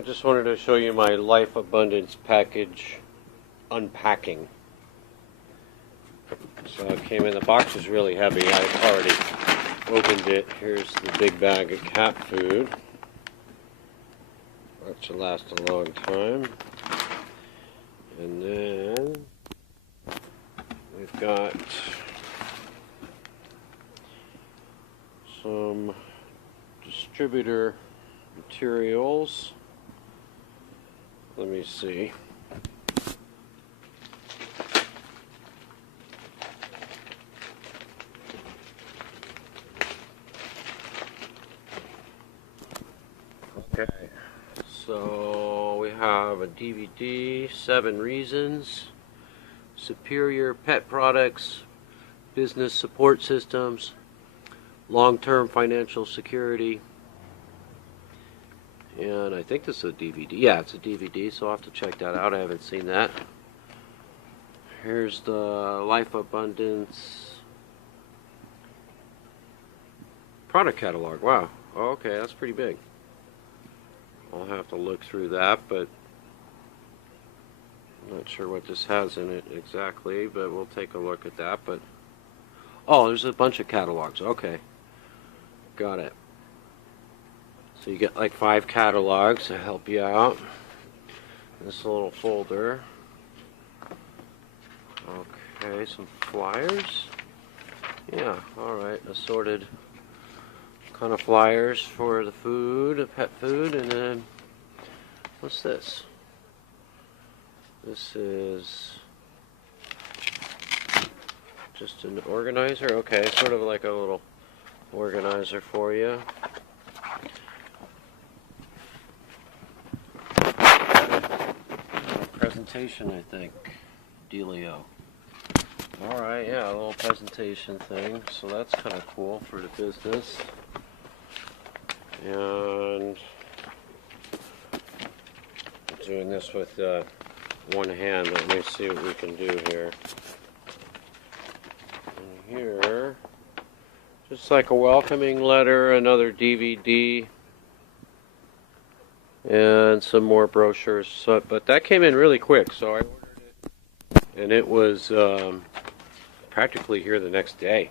I just wanted to show you my Life Abundance package unpacking. So it came in, the box is really heavy. I've already opened it. Here's the big bag of cat food. That should last a long time. And then we've got some distributor materials. Let me see. Okay, so we have a DVD, 7 Reasons, Superior Pet Products, Business Support Systems, Long-Term Financial Security, and I think this is a DVD. Yeah, it's a DVD, so I'll have to check that out. I haven't seen that. Here's the Life Abundance product catalog. Wow. Okay, that's pretty big. I'll have to look through that, but I'm not sure what this has in it exactly, but we'll take a look at that. But oh, there's a bunch of catalogs. Okay. Got it. So you get like 5 catalogs to help you out. This little folder. Okay, some flyers. Yeah, alright. Assorted kind of flyers for the food, the pet food, and then what's this? This is just an organizer. Okay, sort of like a little organizer for you. Presentation, I think. Dealio. Alright, yeah, a little presentation thing. So that's kind of cool for the business. And I'm doing this with one hand. Let me see what we can do here. And here, just like a welcoming letter, another DVD, and some more brochures. So, but that came in really quick, so I ordered it, and it was practically here the next day.